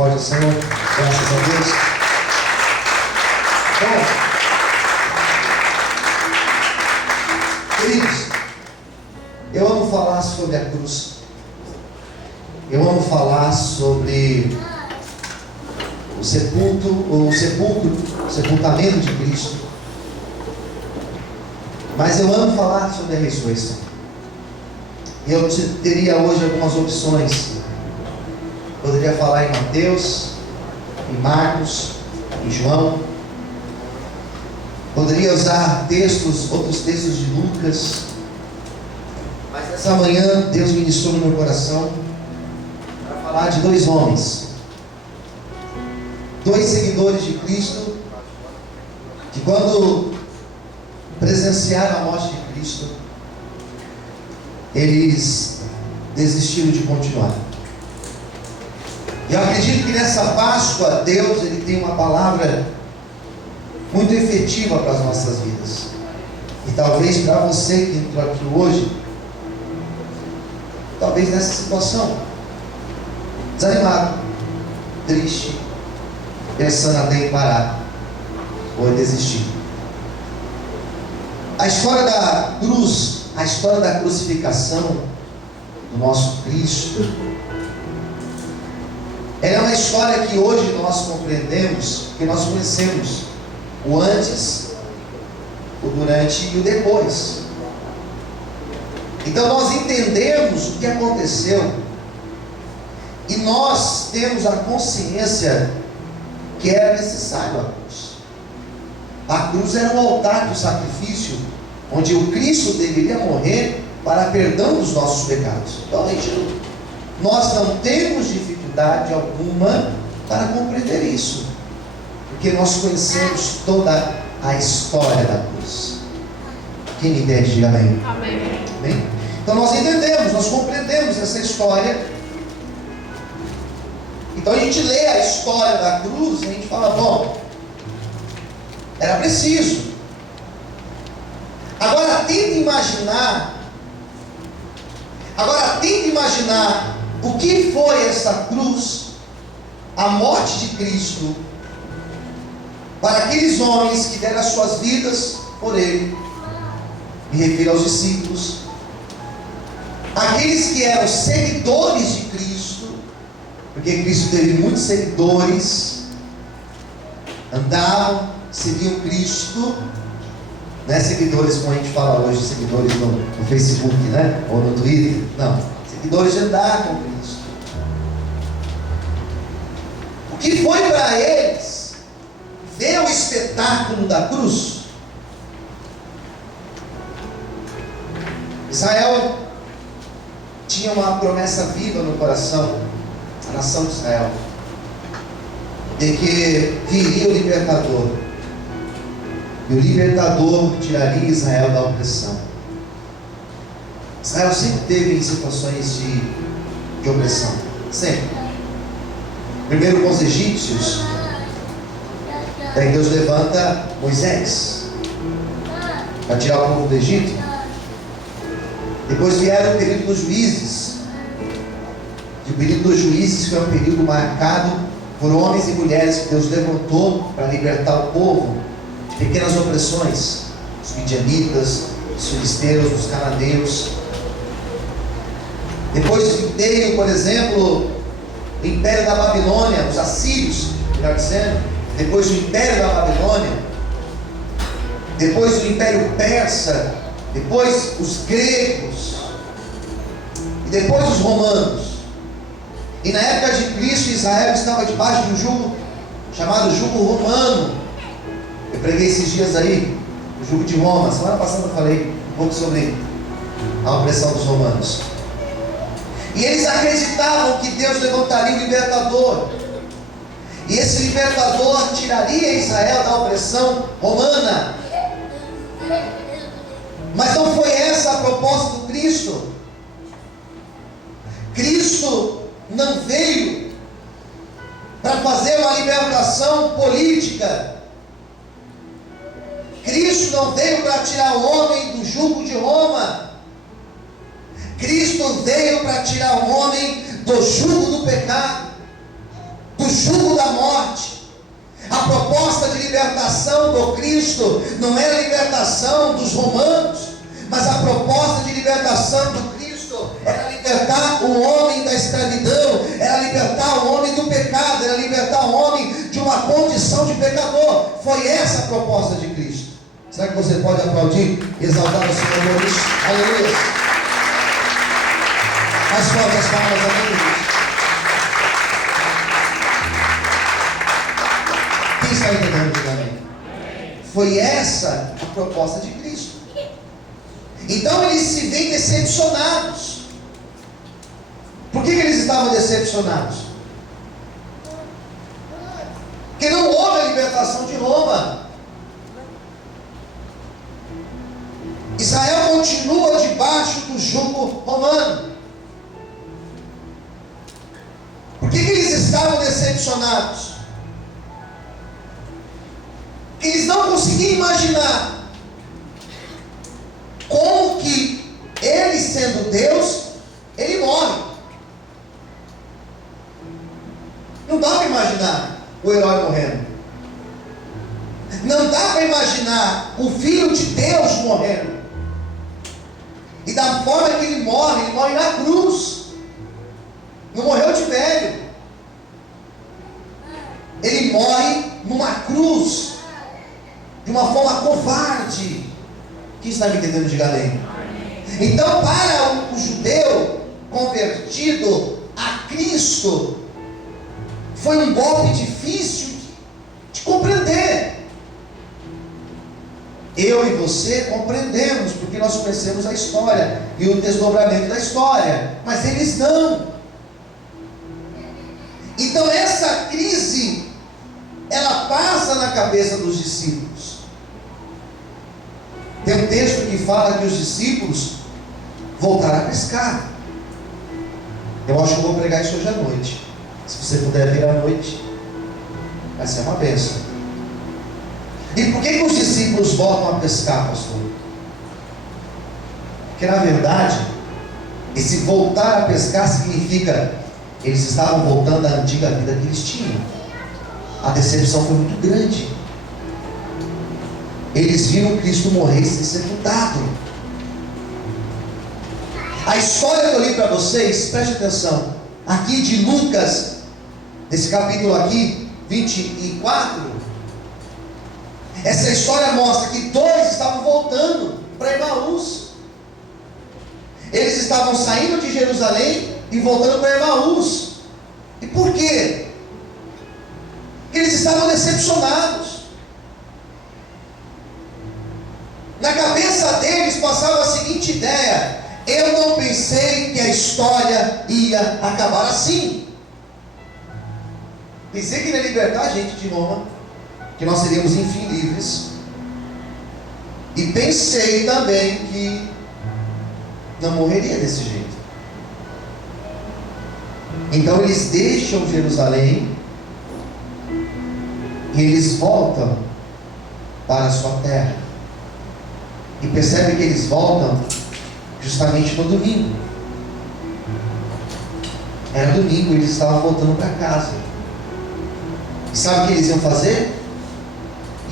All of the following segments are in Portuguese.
forte ao Senhor. Graças a Deus. Bom, queridos, eu amo falar sobre a cruz. Eu amo falar sobre o sepultamento de Cristo. Mas eu amo falar sobre a ressurreição. E eu teria hoje algumas opções. Poderia falar em Mateus, em Marcos, em João. Poderia usar outros textos de Lucas. Mas nessa manhã Deus ministrou no meu coração para falar de dois homens, dois seguidores de Cristo, que quando presenciaram a morte de Cristo, eles desistiram de continuar. E eu acredito que nessa Páscoa Deus ele tem uma palavra muito efetiva para as nossas vidas. E talvez para você que entrou aqui hoje, talvez nessa situação, desanimado, triste, pensando até em parar ou em desistir. A história da cruz, a história da crucificação do nosso Cristo, ela é uma história que hoje nós compreendemos, que nós conhecemos o antes, o durante e o depois. Então nós entendemos o que aconteceu e nós temos a consciência que era necessário a cruz. A cruz era o altar do sacrifício, onde o Cristo deveria morrer para perdão dos nossos pecados. Então nós não temos dificuldade alguma para compreender isso, porque nós conhecemos toda a história da cruz. Quem me entende, diga amém. Amém. Amém? Então nós entendemos, nós compreendemos essa história. Então a gente lê a história da cruz e a gente fala, bom, era preciso. Agora tenta imaginar o que foi essa cruz, a morte de Cristo, para aqueles homens que deram as suas vidas por Ele. Me refiro aos discípulos, aqueles que eram seguidores de Cristo, porque Cristo teve muitos seguidores, andavam, seguiam Cristo, não é seguidores como a gente fala hoje, seguidores no Facebook, né? Ou no Twitter, não, seguidores de andar com Cristo. O que foi para eles ver o espetáculo da cruz? Israel tinha uma promessa viva no coração, a nação de Israel, de que viria o libertador, e o libertador tiraria Israel da opressão. Israel sempre teve em situações de opressão, sempre. Primeiro com os egípcios, daí Deus levanta Moisés para tirar o povo do Egito. Depois vieram o período dos juízes. E o período dos juízes foi um período marcado por homens e mulheres que Deus levantou para libertar o povo de pequenas opressões, os midianitas, os filisteus, os cananeus. Depois veio, por exemplo, o Império da Babilônia, os assírios, melhor dizendo, depois do Império da Babilônia, depois do Império Persa, depois os gregos, e depois os romanos. E na época de Cristo, Israel estava debaixo de um jugo chamado jugo romano. Eu preguei esses dias aí, o jugo de Roma. Semana passada eu falei um pouco sobre a opressão dos romanos. E eles acreditavam que Deus levantaria o libertador, e esse libertador tiraria Israel da opressão romana. Mas não foi essa a proposta do Cristo. Cristo não veio para fazer uma libertação política. Cristo não veio para tirar o homem do jugo de Roma. Cristo veio para tirar o homem do jugo do pecado, do jugo da morte. A proposta de libertação do Cristo não era a libertação dos romanos, mas a proposta de libertação do Cristo era libertar o homem da escravidão, era libertar o homem do pecado, era libertar o homem de uma condição de pecador. Foi essa a proposta de Cristo. Será que você pode aplaudir e exaltar o Senhor por isso? Aleluia! Mais forte as palavras, amém? Quem está entendendo? Diga amém. Foi essa a proposta de Cristo. Então eles se veem decepcionados. Por que eles estavam decepcionados? Porque não houve a libertação de Roma. Israel continua debaixo do jugo romano. Por que eles estavam decepcionados? Eles não conseguiam imaginar como que ele, sendo Deus, ele morre. Não dá para imaginar o herói morrendo. Não dá para imaginar o Filho de Deus morrendo. E da forma que ele morre na cruz. Não morreu de velho. Ele morre numa cruz, de uma forma covarde. Quem está me entendendo? Diga amém. Então, para o judeu convertido a Cristo, foi um golpe difícil de compreender. Eu e você compreendemos, porque nós conhecemos a história e o desdobramento da história, mas eles não. Então essa crise, ela passa na cabeça dos discípulos. Tem um texto que fala que os discípulos voltaram a pescar. Eu acho que eu vou pregar isso hoje à noite. Se você puder vir à noite, vai ser uma bênção. E por que os discípulos voltam a pescar, pastor? Porque na verdade, esse voltar a pescar significa eles estavam voltando à antiga vida que eles tinham. A decepção foi muito grande. Eles viram Cristo morrer e ser sepultado. A história que eu li para vocês, preste atenção, aqui de Lucas, nesse capítulo aqui, 24, essa história mostra que dois estavam voltando para Emaús. Eles estavam saindo de Jerusalém e voltando para Emaús. E por quê? Porque eles estavam decepcionados. Na cabeça deles passava a seguinte ideia: eu não pensei que a história ia acabar assim. Pensei que ele ia libertar a gente de Roma, que nós seríamos enfim livres. E pensei também que não morreria desse jeito. Então eles deixam Jerusalém e eles voltam para a sua terra. E percebe que eles voltam justamente no domingo. Era domingo, eles estavam voltando para casa. E sabe o que eles iam fazer?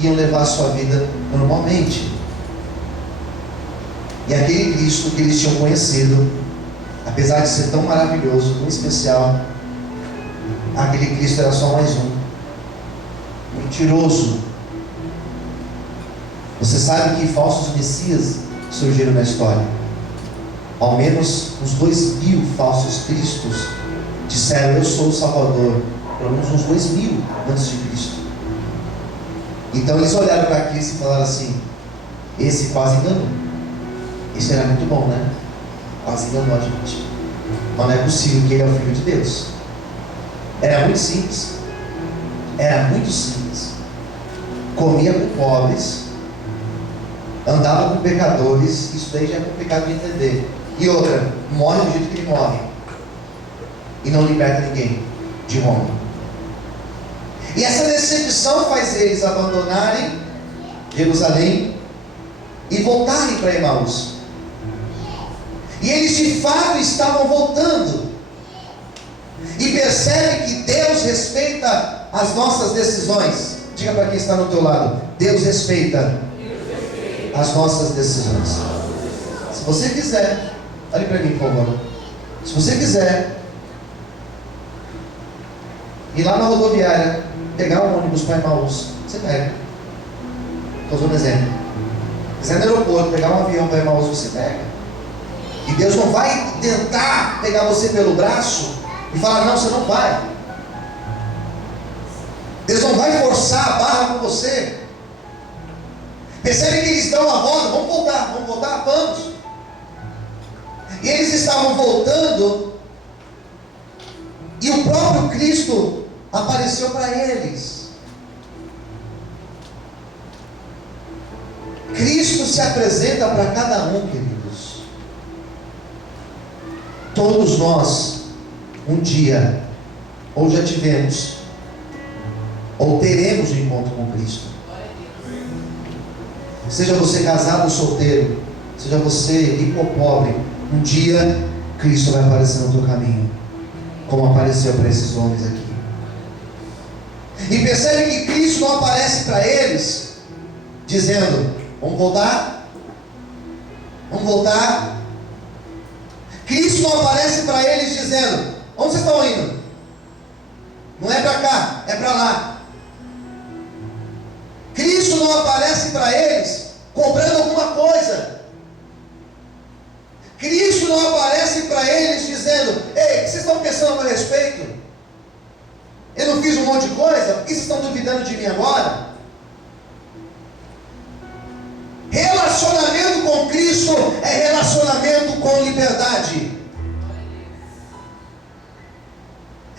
Iam levar a sua vida normalmente. E aquele Cristo que eles tinham conhecido, apesar de ser tão maravilhoso, tão especial, aquele Cristo era só mais um mentiroso. Você sabe que falsos messias surgiram na história. Ao menos uns 2000 falsos cristos disseram: eu sou o Salvador. Pelo menos uns 2000 antes de Cristo. Então eles olharam para Cristo e falaram assim: esse quase enganou. Esse era muito bom, né? Quase enganou a gente. Mas não é possível que ele é o Filho de Deus. Era muito simples. Era muito simples. Comia com pobres, andava com pecadores. Isso daí já é complicado de entender. E outra, morre do jeito que ele morre e não liberta ninguém de Roma. E essa decepção faz eles abandonarem Jerusalém e voltarem para Emaús. E eles de fato estavam voltando. e percebe que Deus respeita as nossas decisões. Diga para quem está no teu lado: Deus respeita as nossas decisões. Se você quiser, olhe para mim, por favor. Se você quiser ir lá na rodoviária, pegar um ônibus para Emaús, você pega. Estou usando um exemplo. Se quiser no aeroporto, pegar um avião para Emaús, você pega. E Deus não vai tentar pegar você pelo braço e falar: não, você não vai. Deus não vai forçar a barra com você. Percebe que eles dão a volta: vamos voltar, vamos. E eles estavam voltando, e o próprio Cristo apareceu para eles. Cristo se apresenta para cada um, queridos. Todos nós, um dia, ou já tivemos, ou teremos um encontro com Cristo. Seja você casado ou solteiro, seja você rico ou pobre, um dia Cristo vai aparecer no teu caminho, como apareceu para esses homens aqui. E percebe que Cristo não aparece para eles dizendo: vamos voltar? Vamos voltar? Cristo não aparece para eles dizendo: onde vocês estão indo? Não é para cá, é para lá. Cristo não aparece para eles cobrando alguma coisa. Cristo não aparece para eles dizendo: ei, o que vocês estão pensando a meu respeito? Eu não fiz um monte de coisa, por que vocês estão duvidando de mim agora? Relacionamento com Cristo é relacionamento com liberdade.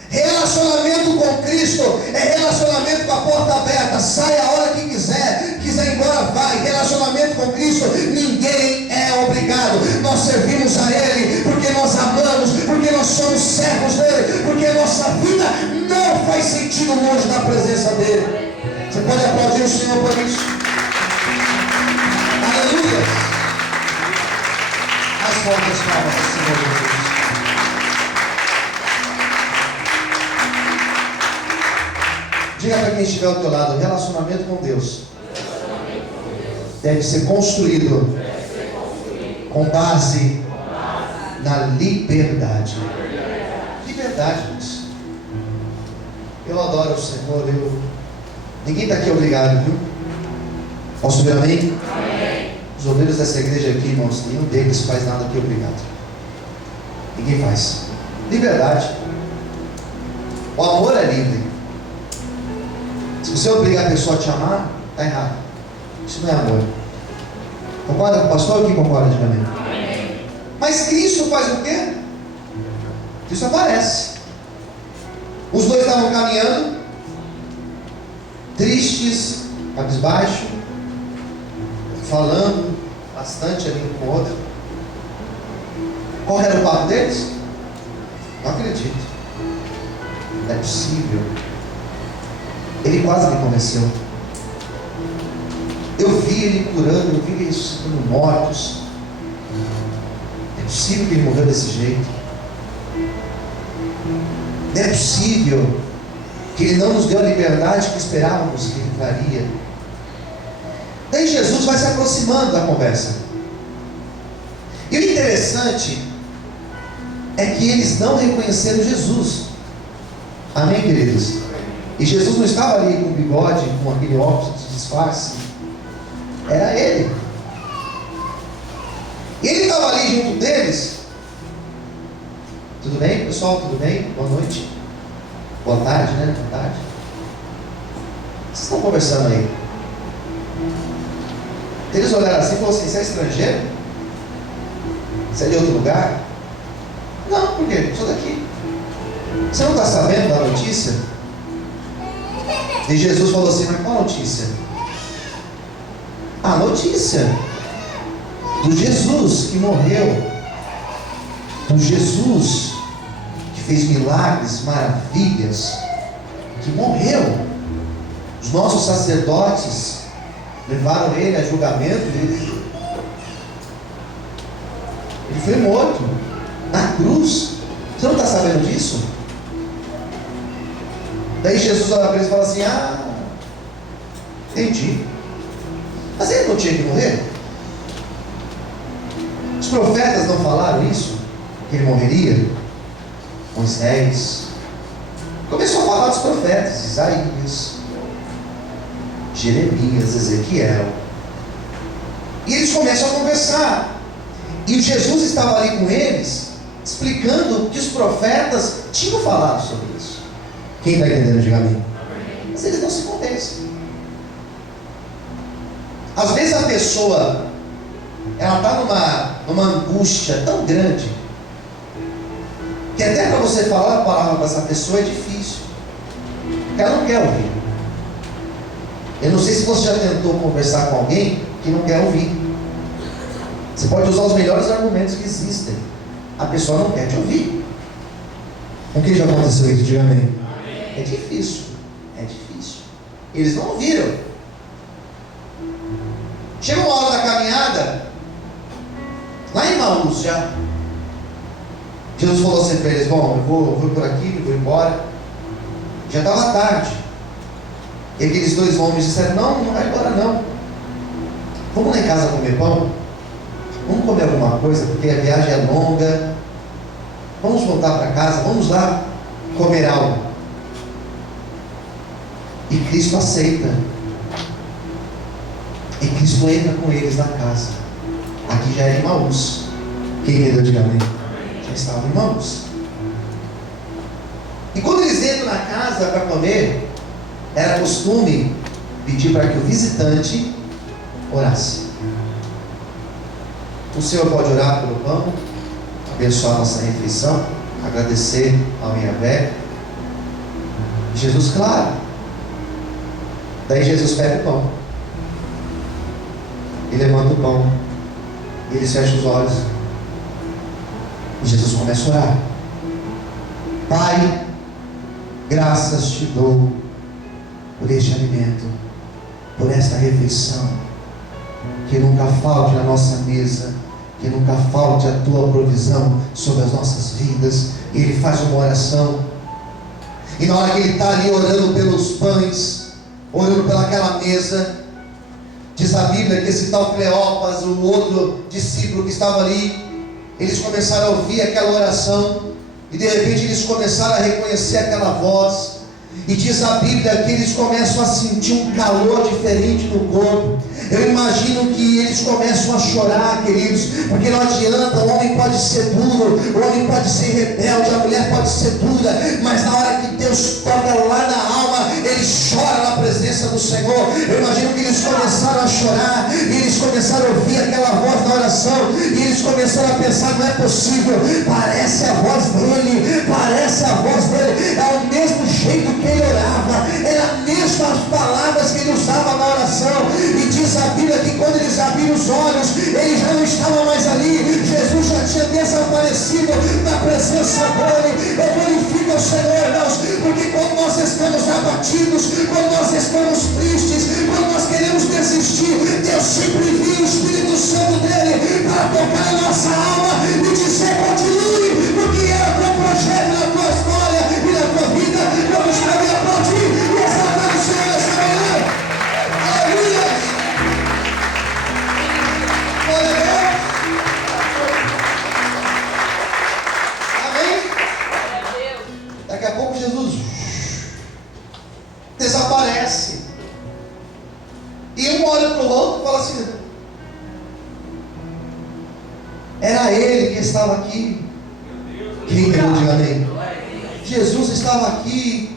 Relacionamento com Cristo é relacionamento com a porta aberta. Sai a hora que quiser ir embora, vai. Relacionamento com Cristo, ninguém é obrigado. Nós servimos a Ele porque nós amamos, porque nós somos servos dEle, porque a nossa vida não faz sentido longe da presença dEle. Você pode aplaudir o Senhor por isso? Aleluia! As fortes palmas do Senhor Jesus. Diga para quem estiver ao teu lado: o relacionamento com Deus deve ser construído com base na liberdade. Liberdade, irmãos. Eu adoro o Senhor. Ninguém está aqui obrigado, viu? Posso ver amém? Amém. Os obreiros dessa igreja aqui, irmãos, nenhum deles faz nada aqui obrigado. Ninguém faz. Liberdade. O amor é livre. Se você obrigar a pessoa a te amar, está errado. Isso não é amor. Concorda com o pastor? Quem concorda de mim? Amém. Mas Cristo faz o quê? Cristo aparece. Os dois estavam caminhando, tristes, cabisbaixo, falando bastante ali um com o outro. Qual era o papo deles? Não acredito. Não é possível. Ele quase me convenceu. Eu vi ele curando, eu vi ele ressuscitando mortos. É possível que ele morreu desse jeito? Não é possível que ele não nos deu a liberdade que esperávamos que ele traria. Daí Jesus vai se aproximando da conversa. E o interessante é que eles não reconheceram Jesus. Amém, queridos? E Jesus não estava ali com o bigode, com aquele óculos de disfarce. Era ele. E ele estava ali junto deles. Tudo bem, pessoal? Tudo bem? Boa noite. Boa tarde, né? Boa tarde. Vocês estão conversando aí. Eles olharam assim e falaram assim: você é estrangeiro? Você é de outro lugar? Não, por quê? Sou daqui. Você não está sabendo da notícia? E Jesus falou assim: mas qual notícia? A notícia do Jesus que morreu, do Jesus que fez milagres, maravilhas, que morreu. Os nossos sacerdotes levaram ele a julgamento, ele foi morto na cruz. Você não está sabendo disso? Daí Jesus olha para eles e fala assim: ah, entendi. Mas ele não tinha que morrer? Os profetas não falaram isso? Que ele morreria? Moisés começou a falar dos profetas, Isaías, Jeremias, Ezequiel. E eles começam a conversar. E Jesus estava ali com eles, explicando que os profetas tinham falado sobre isso. Quem está entendendo, diga amém. Mas eles não se convencem. Às vezes a pessoa, ela está numa angústia tão grande, que até para você falar a palavra para essa pessoa é difícil. Ela não quer ouvir. Eu não sei se você já tentou conversar com alguém que não quer ouvir. Você pode usar os melhores argumentos que existem. A pessoa não quer te ouvir. Com quem já aconteceu isso? Diga amém. É difícil. É difícil. Eles não ouviram. Chega uma hora da caminhada, lá em Maús já, Jesus falou assim para eles: bom, eu vou por aqui, vou embora. Já estava tarde. E aqueles dois homens disseram: não vai embora não. Vamos lá em casa comer pão? Vamos comer alguma coisa, porque a viagem é longa. Vamos voltar para casa, vamos lá comer algo. E Cristo aceita. E Cristo entra com eles na casa. Aqui já era em Maús. Quem entendeu, diga amém. Já estava em Maús. E quando eles entram na casa para comer, era costume pedir para que o visitante orasse. O Senhor pode orar pelo pão, abençoar a nossa refeição, agradecer ao Yahvé. Jesus, claro. Daí Jesus pega o pão, e levanta o pão, e eles fecham os olhos, e Jesus começa a orar. Pai, graças te dou por este alimento, por esta refeição, que nunca falte na nossa mesa, que nunca falte a tua provisão sobre as nossas vidas. E ele faz uma oração, e na hora que ele está ali orando pelos pães, orando pelaquela mesa, diz a Bíblia que esse tal Cleopas, o outro discípulo que estava ali, eles começaram a ouvir aquela oração, e de repente eles começaram a reconhecer aquela voz. E diz a Bíblia que eles começam a sentir um calor diferente no corpo. Eu imagino que eles começam a chorar, queridos, porque não adianta. O homem pode ser duro, o homem pode ser rebelde, a mulher pode ser dura, mas na hora que Deus toca lá na alma, ele chora na presença do Senhor. Eu imagino que eles começaram a chorar, e eles começaram a ouvir aquela voz na oração, e eles começaram a pensar: não é possível, parece a voz dele, parece a voz dele, é o mesmo jeito que ele orava, eram as mesmas palavras que ele usava na oração. E diz a Bíblia que quando eles abriram os olhos, eles já não estavam mais ali, Jesus já tinha desaparecido na presença dele. Eu glorifico ao Senhor, irmãos, porque quando nós estamos abatidos, quando nós estamos tristes, quando nós queremos desistir, Deus sempre envia o Espírito Santo dele para tocar a nossa alma e dizer: continue, porque é o teu projeto na tua história e na tua vida. Vamos caminhar para ti e exaltar o Senhor essa manhã. Aleluia! Glória a Deus! Amém? Daqui a pouco Jesus desaparece. E um olha para o outro e fala assim: era ele que estava aqui. Quem entendeu, diga amém. Jesus estava aqui,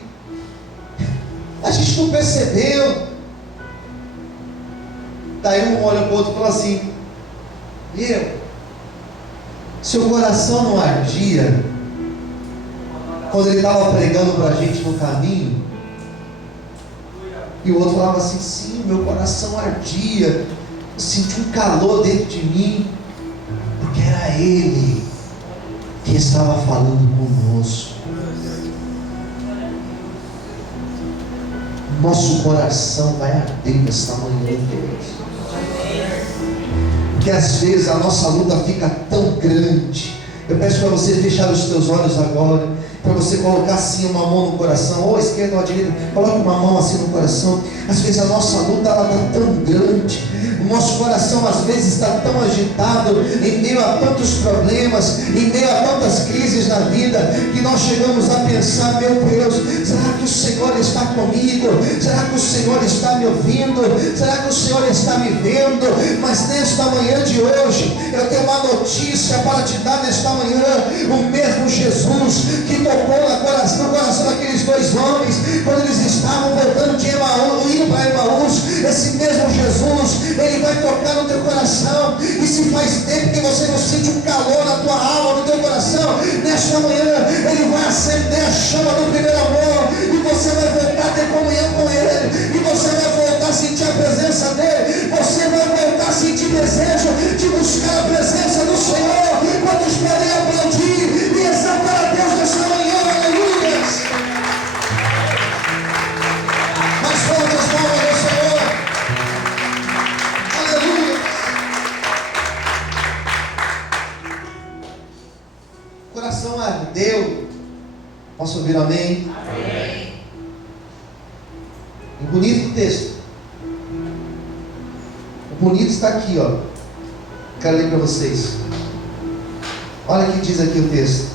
a gente não percebeu. Daí um olha para o outro e fala assim: seu coração não ardia quando ele estava pregando para a gente no caminho? E o outro falava assim: sim, meu coração ardia, eu senti um calor dentro de mim, porque era ele que estava falando conosco. Nosso coração vai arder nesta manhã, Deus. Porque às vezes a nossa luta fica tão grande. Eu peço para você fechar os teus olhos agora para você colocar assim uma mão no coração, ou esquerda ou à direita, coloque uma mão assim no coração. Às vezes a nossa luta ela está tão grande, o nosso coração às vezes está tão agitado, em meio a tantos problemas, em meio a tantas crises na vida, que nós chegamos a pensar: meu Deus, será que o Senhor está comigo? Será que o Senhor está me ouvindo? Será que o Senhor está me vendo? Mas nesta manhã de hoje, eu tenho uma notícia para te dar nesta manhã. O mesmo Jesus que tocou no coração daqueles dois homens, quando eles estavam voltando de Emaús, indo para Emaús, esse mesmo Jesus, Ele vai tocar no teu coração. E se faz tempo que você não sente um calor na tua alma, no teu coração, nesta manhã Ele vai acender a chama do primeiro amor, e você vai voltar a ter comunhão com Ele, e você vai voltar a sentir a presença dEle, você vai voltar a sentir desejo de buscar a presença do Senhor. Quantos podem aplaudir e exaltar a Deus nesta manhã? Aleluia! Mais forte as palmas do Senhor. Aleluia! O coração ardeu. Posso ouvir amém? Amém. E bonito texto. O bonito está aqui, ó. Quero ler para vocês. Olha o que diz aqui o texto.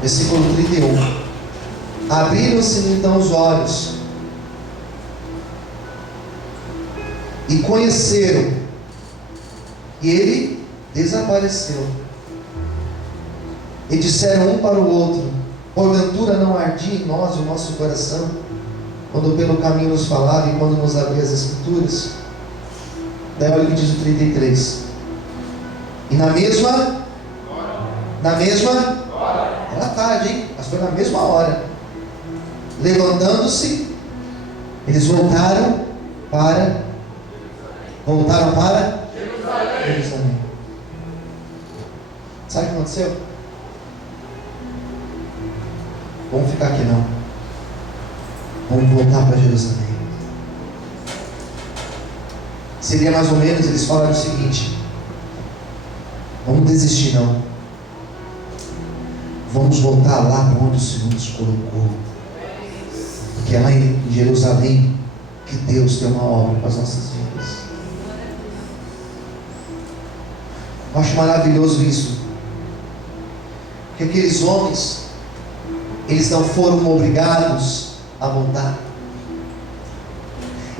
Versículo 31. Abriram-se então os olhos e conheceram, e ele desapareceu. E disseram um para o outro: porventura não ardia em nós o nosso coração, quando pelo caminho nos falava e quando nos abria as Escrituras? Daí olha o que diz o 33. E na mesma hora, era tarde, hein? Mas foi na mesma hora, levantando-se, eles voltaram para Jerusalém. Sabe o que aconteceu? Vamos ficar aqui não. Vamos voltar para Jerusalém. Seria mais ou menos eles falaram o seguinte: vamos desistir não. Vamos voltar lá para onde o Senhor nos colocou. Porque é lá em Jerusalém que Deus tem uma obra para as nossas vidas. Eu acho maravilhoso isso. Porque aqueles homens, eles não foram obrigados a voltar.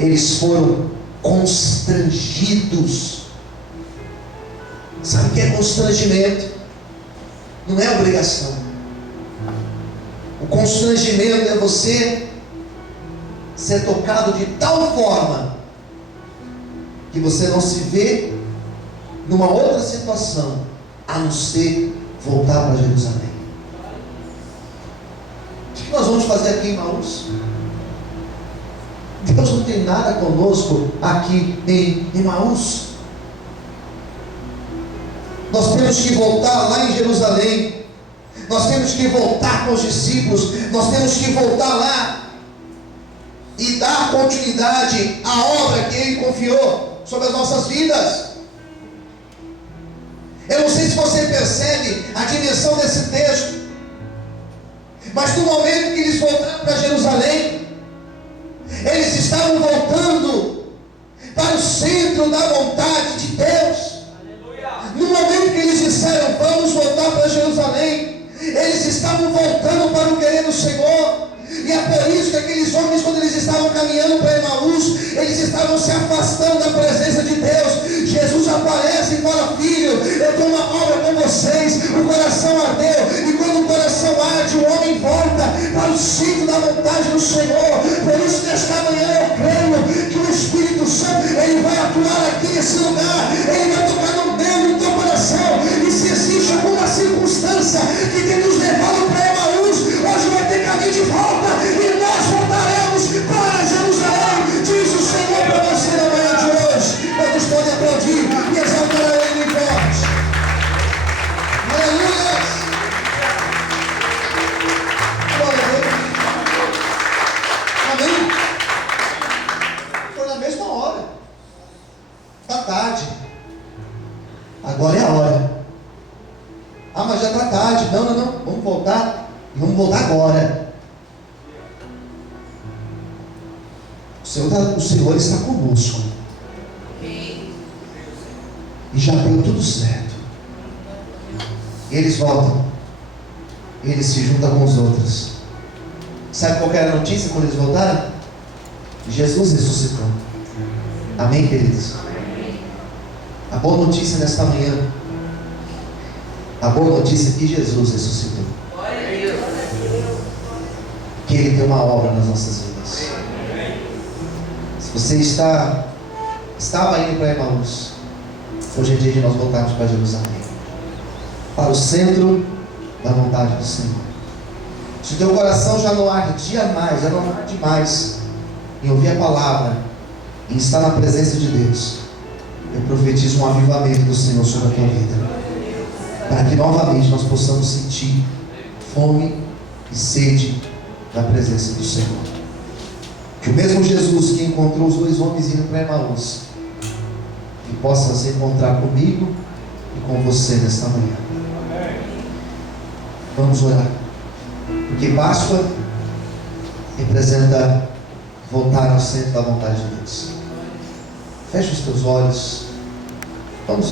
Eles foram constrangidos. Sabe o que é constrangimento? Não é obrigação. O constrangimento é você ser tocado de tal forma que você não se vê numa outra situação a não ser voltar para Jerusalém. O que nós vamos fazer aqui em Emaús? Deus não tem nada conosco aqui em Emaús. Nós temos que voltar lá em Jerusalém. Nós temos que voltar com os discípulos. Nós temos que voltar lá e dar continuidade à obra que Ele confiou sobre as nossas vidas. Eu não sei se você percebe a dimensão desse texto, mas no momento que eles voltaram para Jerusalém, eles estavam voltando para o centro da vontade de Deus. No momento que eles disseram: vamos voltar para Jerusalém, eles estavam voltando para o querer do Senhor. E é por isso que aqueles homens, quando eles estavam caminhando para Emaús, eles estavam se afastando da presença de Deus. Jesus aparece e fala: filho, eu tenho uma obra com vocês. O coração ardeu, e quando o coração arde, o homem volta para o centro da vontade do Senhor. Por isso, nesta manhã, eu creio que o Espírito Santo, Ele vai atuar aqui nesse lugar. Ele vai tocar no dedo do teu coração. E se existe alguma circunstância que tem nos levado para Emaús, hoje vai ter caminho de volta, e nós voltaremos para Jerusalém, diz o Senhor para você na manhã de hoje. Quantos podem aplaudir e exaltar a Ele em voz? Aleluia! Glória a Deus. Amém? Foi na mesma hora da tarde. Agora é a hora. Ah, mas já está tarde. Não, não, não. Vamos voltar. E vamos voltar agora. O Senhor está conosco. E já deu tudo certo. Eles voltam. Eles se juntam com os outros. Sabe qual era a notícia quando eles voltaram? Jesus ressuscitou. Amém, queridos? A boa notícia nesta manhã. A boa notícia é que Jesus ressuscitou. Que Ele tem uma obra nas nossas vidas. Se você estava indo para Emaús, hoje é dia de nós voltarmos para Jerusalém, para o centro da vontade do Senhor. Se o teu coração já não ardia mais, já não arde mais em ouvir a palavra, em estar na presença de Deus, eu profetizo um avivamento do Senhor sobre a tua vida, para que novamente nós possamos sentir fome e sede da presença do Senhor. Que o mesmo Jesus que encontrou os dois homens indo para Emaús, que possa se encontrar comigo e com você nesta manhã. Vamos orar. Porque Páscoa representa voltar ao centro da vontade de Deus. Feche os teus olhos. Vamos